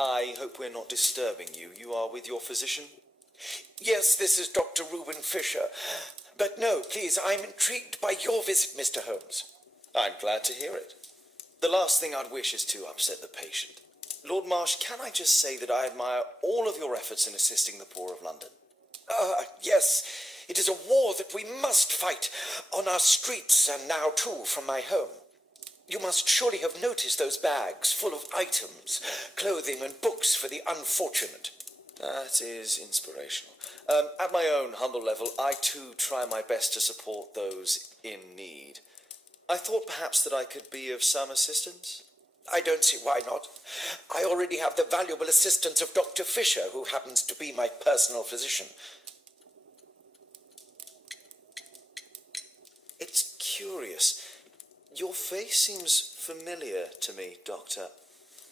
I hope we're not disturbing you. You are with your physician? Yes, this is Dr. Reuben Fisher. But no, please, I'm intrigued by your visit, Mr. Holmes. I'm glad to hear it. The last thing I'd wish is to upset the patient. Lord Marsh, can I just say that I admire all of your efforts in assisting the poor of London? Yes, it is a war that we must fight on our streets and now too from my home. You must surely have noticed those bags full of items, clothing and books for the unfortunate. That is inspirational. At my own humble level, I too try my best to support those in need. I thought perhaps that I could be of some assistance. I don't see why not. I already have the valuable assistance of Dr. Fisher, who happens to be my personal physician. It's curious. Your face seems familiar to me, Doctor.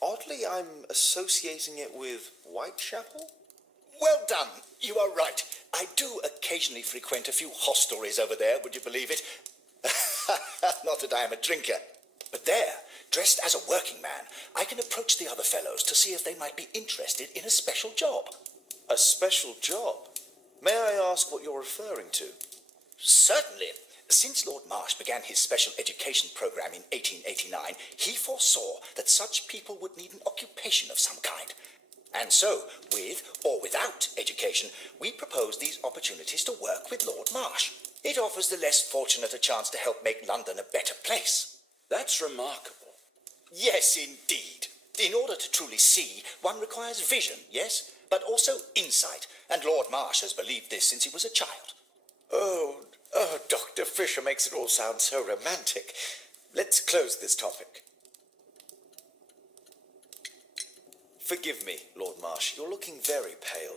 Oddly, I'm associating it with Whitechapel? Well done. You are right. I do occasionally frequent a few hostelries over there, would you believe it? Not that I am a drinker. But there, dressed as a working man, I can approach the other fellows to see if they might be interested in a special job. A special job? May I ask what you're referring to? Certainly. Since Lord Marsh began his special education program in 1889, he foresaw that such people would need an occupation of some kind. And so, with or without education, we propose these opportunities to work with Lord Marsh. It offers the less fortunate a chance to help make London a better place. That's remarkable. Yes, indeed. In order to truly see, one requires vision, yes, but also insight. And Lord Marsh has believed this since he was a child. Oh, Dr. Fisher makes it all sound so romantic. Let's close this topic. Forgive me, Lord Marsh. You're looking very pale.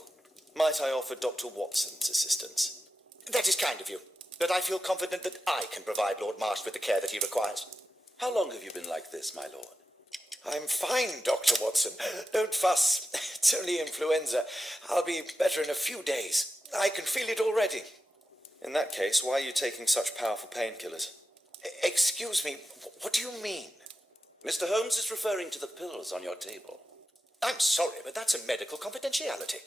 Might I offer Dr. Watson's assistance? That is kind of you, but I feel confident that I can provide Lord Marsh with the care that he requires. How long have you been like this, my lord? I'm fine, Dr. Watson. Don't fuss. It's only influenza. I'll be better in a few days. I can feel it already. In that case, why are you taking such powerful painkillers? Excuse me, what do you mean? Mr. Holmes is referring to the pills on your table. I'm sorry, but that's a medical confidentiality.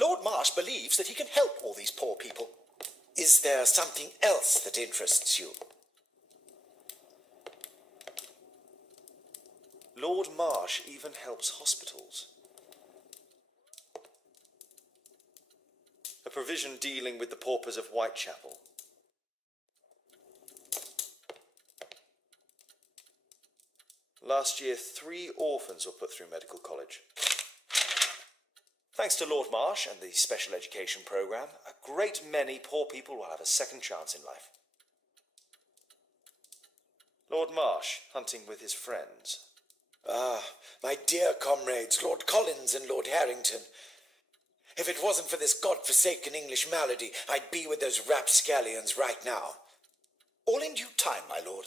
Lord Marsh believes that he can help all these poor people. Is there something else that interests you? Lord Marsh even helps hospitals. A provision dealing with the paupers of Whitechapel. Last year, 3 orphans were put through medical college. Thanks to Lord Marsh and the special education program, a great many poor people will have a second chance in life. Lord Marsh, hunting with his friends. Ah, my dear comrades, Lord Collins and Lord Harrington. If it wasn't for this God-forsaken English malady, I'd be with those rapscallions right now. All in due time, my lord.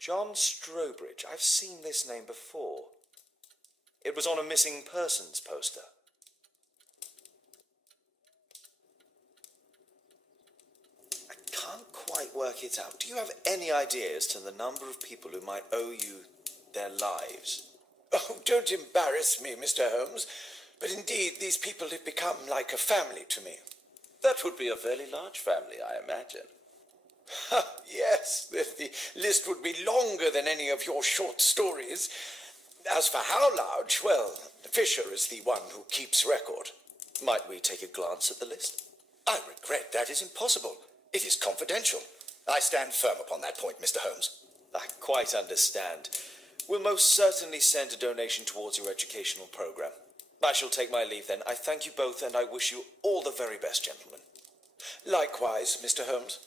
John Strobridge. I've seen this name before. It was on a missing persons poster. I can't quite work it out. Do you have any idea as to the number of people who might owe you their lives? Oh, don't embarrass me, Mr. Holmes. But indeed, these people have become like a family to me. That would be a fairly large family, I imagine. Yes, the list would be longer than any of your short stories. As for how large, well, Fisher is the one who keeps record. Might we take a glance at the list? I regret that is impossible. It is confidential. I stand firm upon that point, Mr. Holmes. I quite understand. We'll most certainly send a donation towards your educational program. I shall take my leave then. I thank you both, and I wish you all the very best, gentlemen. Likewise, Mr. Holmes.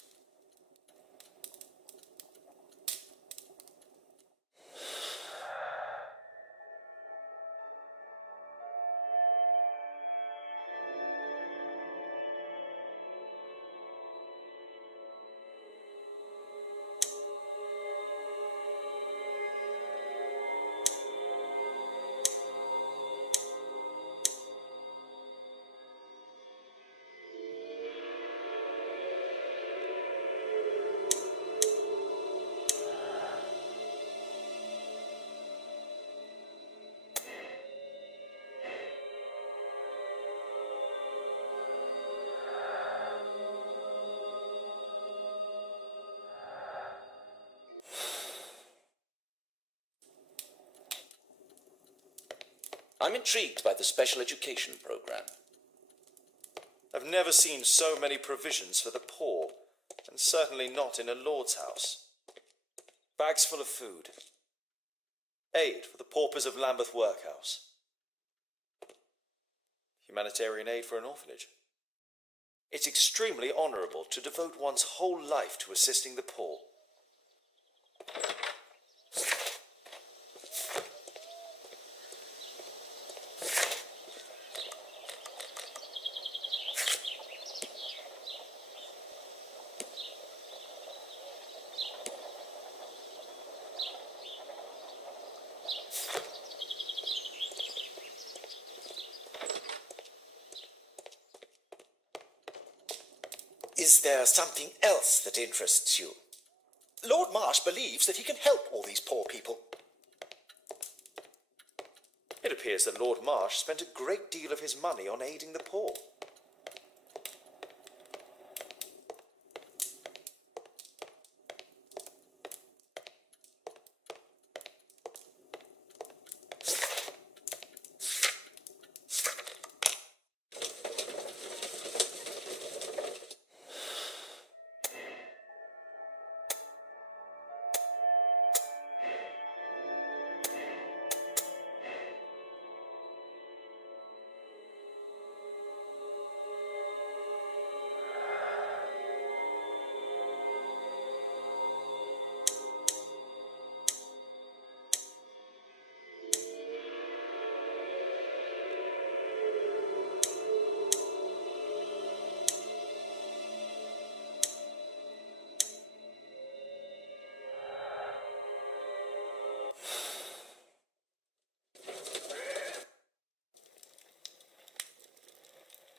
I'm intrigued by the special education program. I've never seen so many provisions for the poor, and certainly not in a lord's house. Bags full of food. Aid for the paupers of Lambeth Workhouse. Humanitarian aid for an orphanage. It's extremely honourable to devote one's whole life to assisting the poor. Is there something else that interests you? Lord Marsh believes that he can help all these poor people. It appears that Lord Marsh spent a great deal of his money on aiding the poor.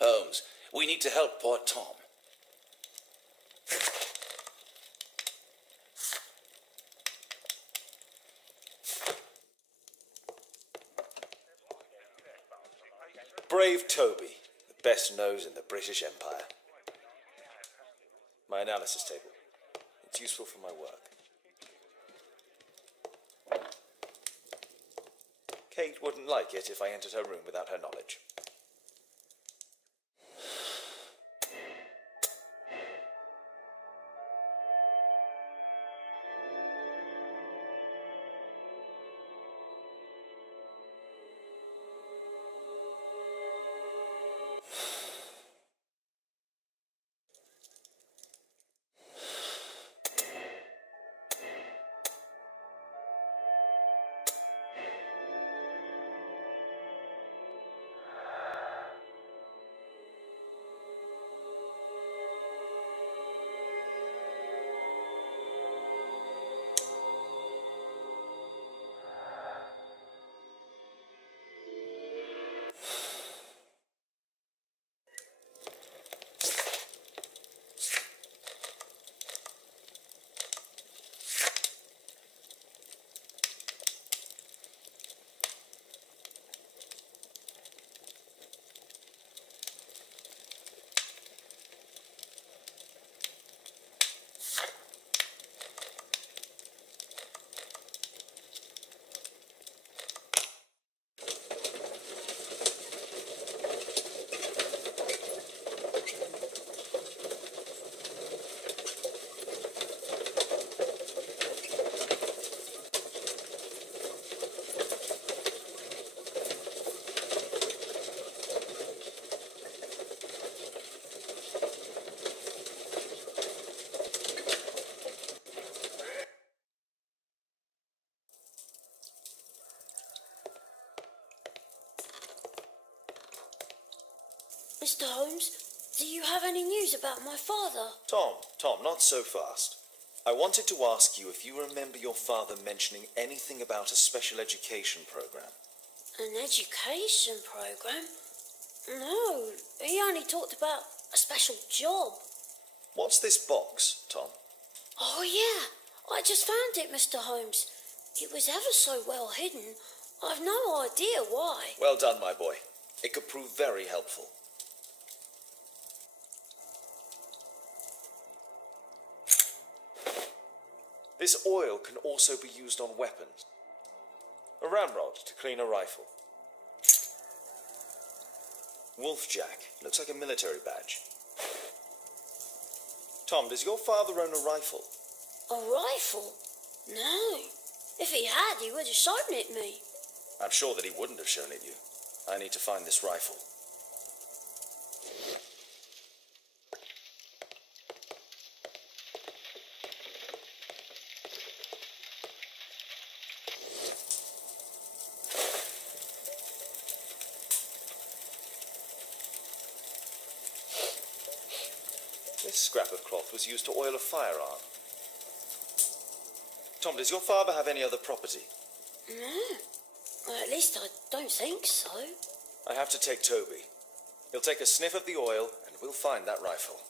Holmes, we need to help poor Tom. Brave Toby, the best nose in the British Empire. My analysis table. It's useful for my work. Kate wouldn't like it if I entered her room without her knowledge. Mr. Holmes, do you have any news about my father? Tom, not so fast. I wanted to ask you if you remember your father mentioning anything about a special education program. An education program? No, he only talked about a special job. What's this box, Tom? Oh, yeah. I just found it, Mr. Holmes. It was ever so well hidden. I've no idea why. Well done, my boy. It could prove very helpful. This oil can also be used on weapons. A ramrod to clean a rifle. Wolfjack. Looks like a military badge. Tom, does your father own a rifle? A rifle? No. If he had, he would have shown it me. I'm sure that he wouldn't have shown it you. I need to find this rifle. This scrap of cloth was used to oil a firearm. Tom, does your father have any other property? No. Well, at least I don't think so. I have to take Toby. He'll take a sniff of the oil, and we'll find that rifle.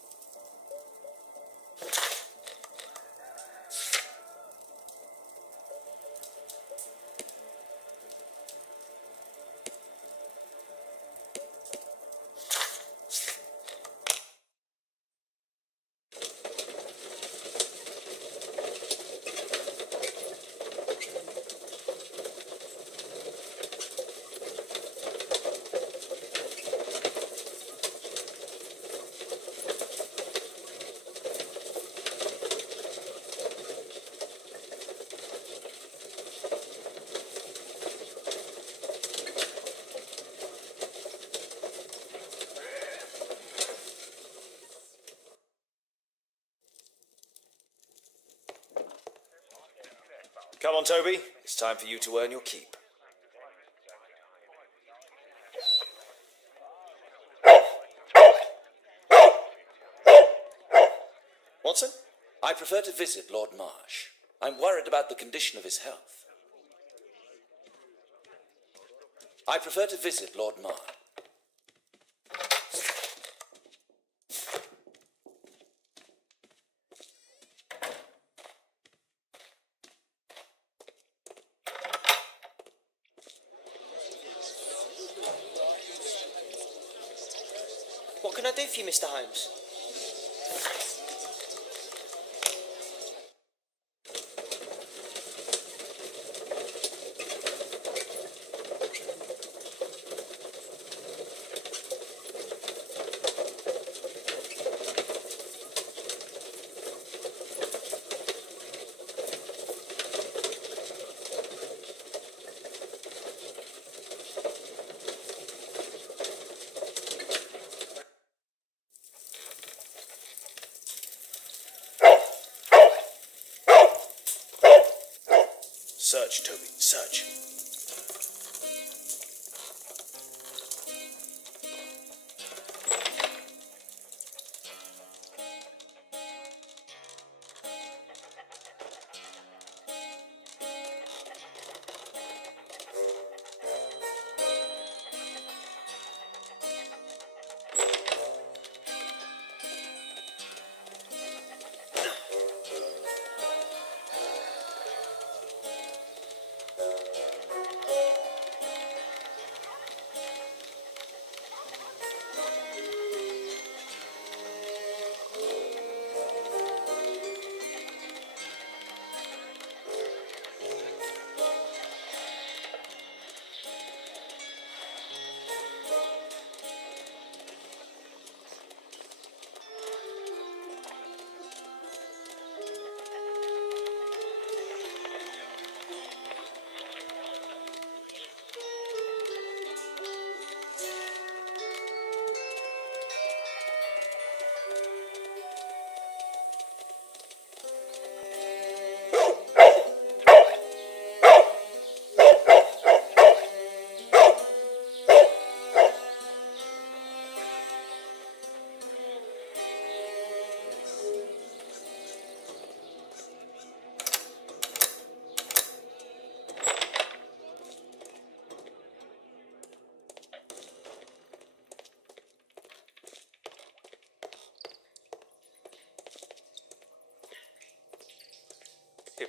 Come on, Toby. It's time for you to earn your keep. Watson? I prefer to visit Lord Marsh. I'm worried about the condition of his health. I prefer to visit Lord Marsh. What can I do for you, Mr. Holmes? Search, Toby, search.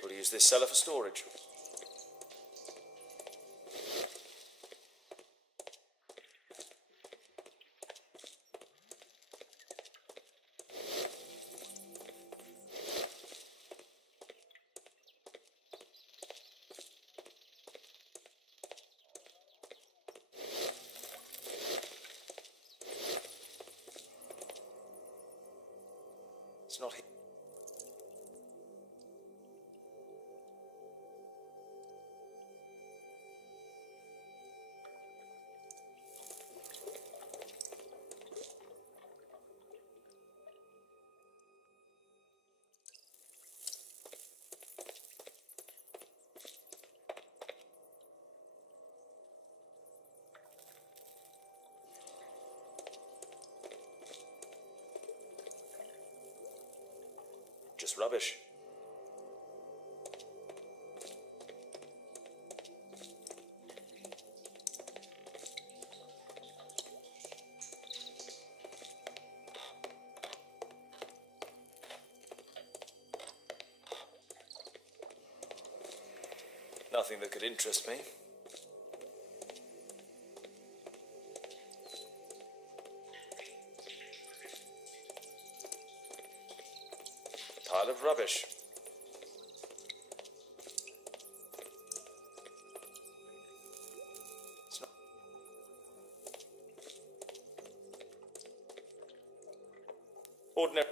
We'll use this cellar for storage. It's not here. Just rubbish. Nothing that could interest me. Pile of rubbish. It's not ordinary.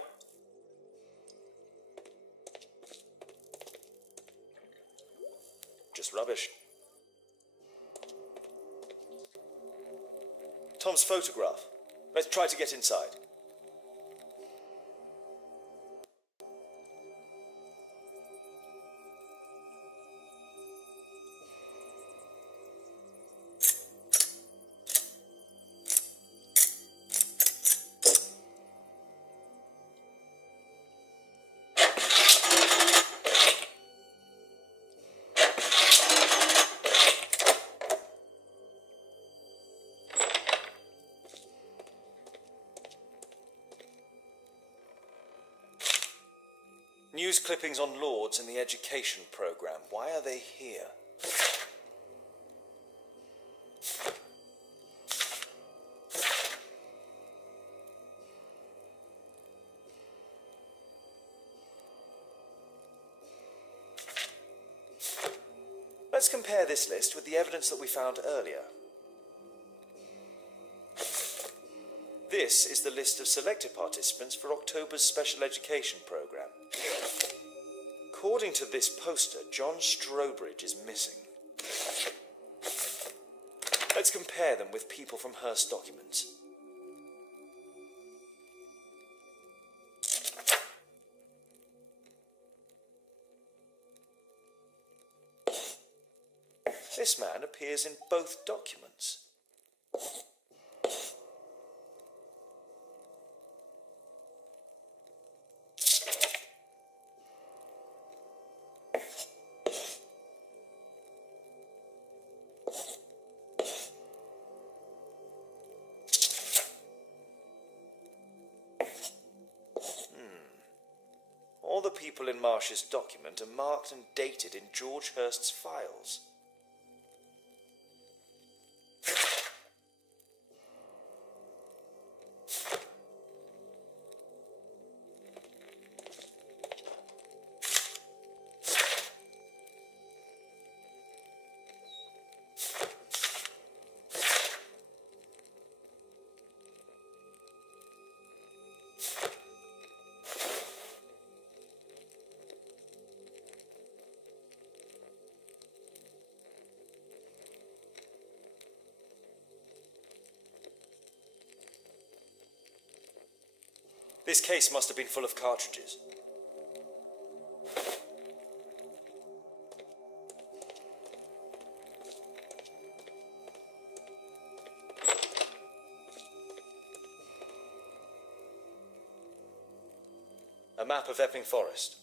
Just rubbish. Tom's photograph. Let's try to get inside. News clippings on Lords in the education program. Why are they here? Let's compare this list with the evidence that we found earlier. This is the list of selected participants for October's special education program. According to this poster, John Strobridge is missing. Let's compare them with people from Hearst documents. This man appears in both documents. All the people in Marsh's document are marked and dated in George Hurst's files. This case must have been full of cartridges. A map of Epping Forest.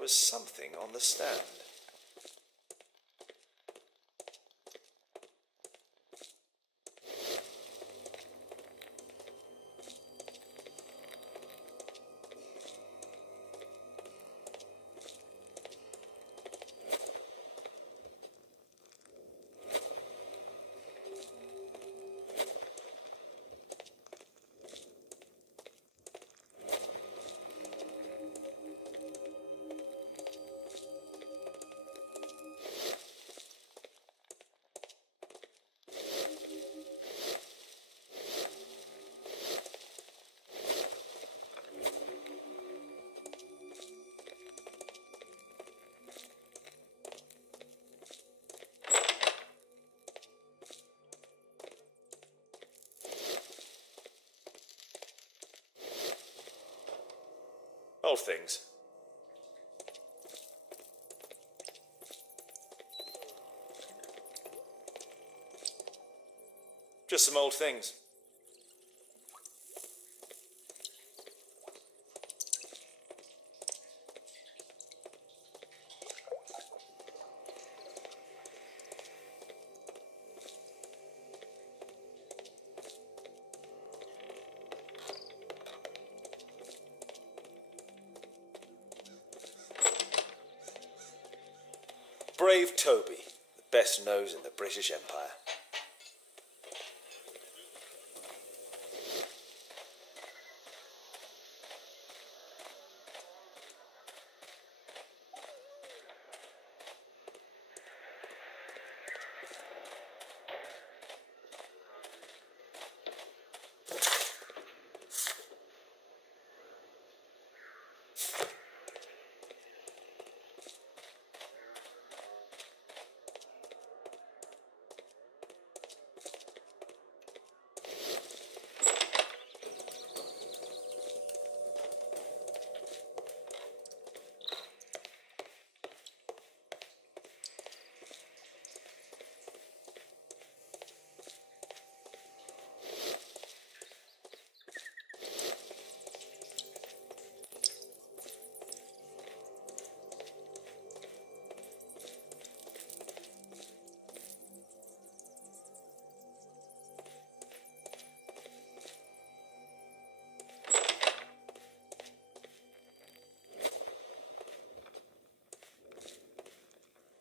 was something on the stand. Old things. Just some old things. Brave Toby, the best nose in the British Empire.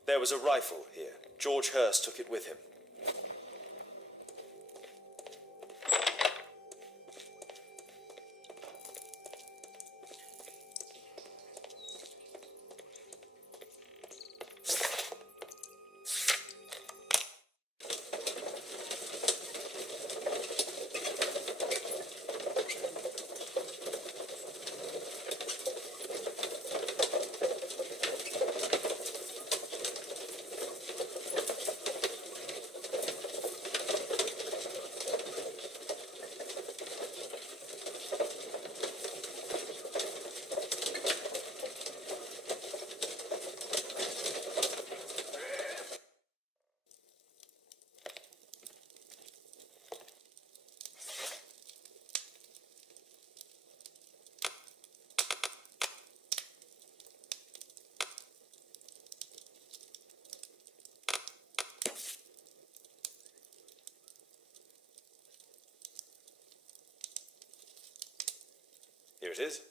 There was a rifle here. George Hurst took it with him. Here it is.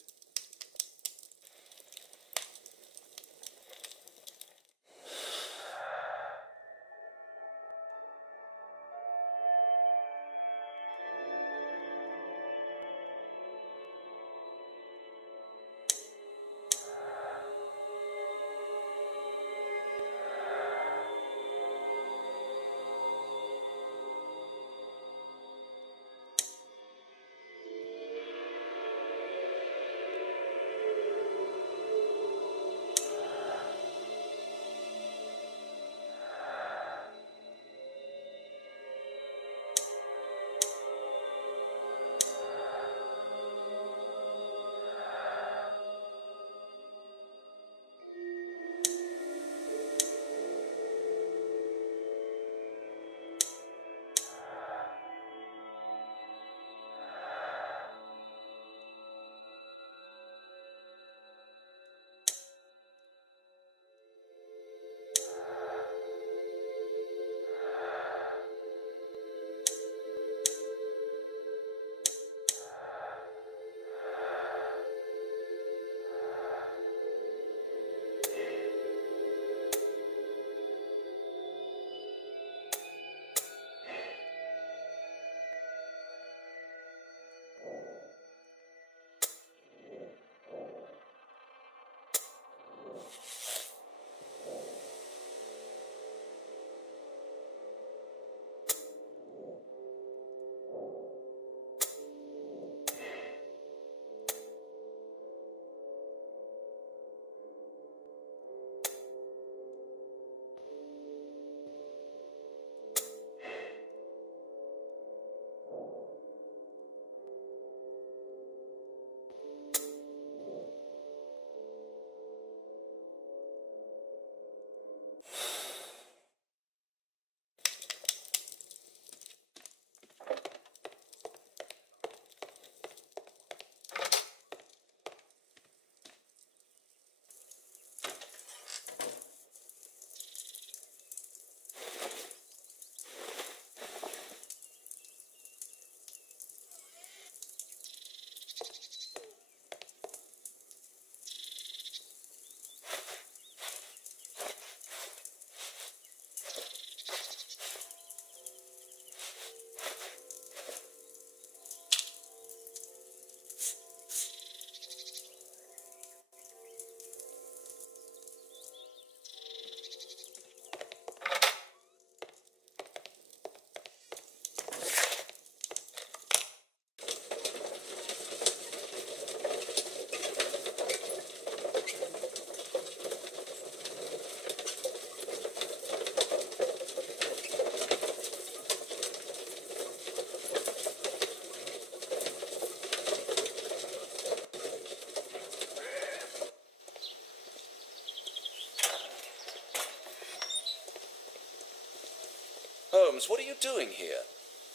Holmes, what are you doing here?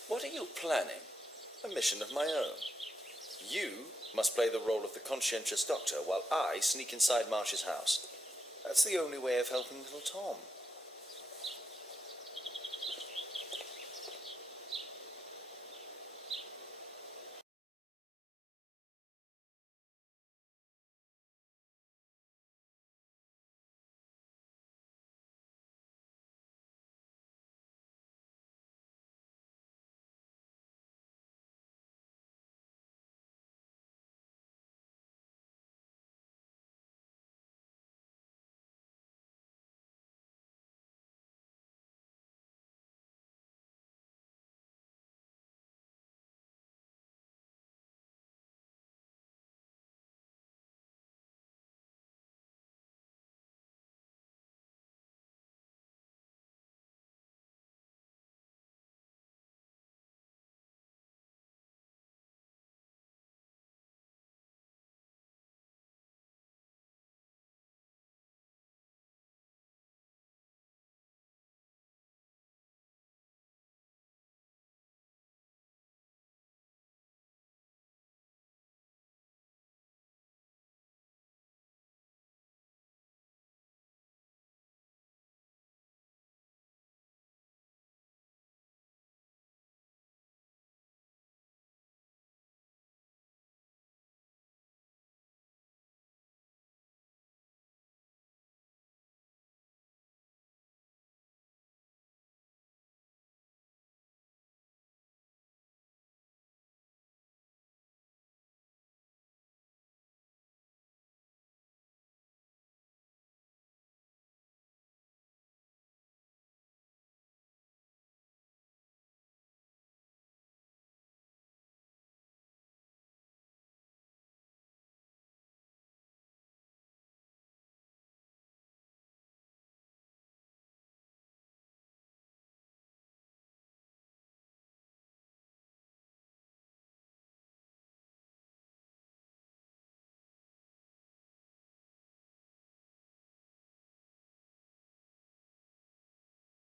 What are you planning? A mission of my own. You must play the role of the conscientious doctor while I sneak inside Marsh's house. That's the only way of helping little Tom.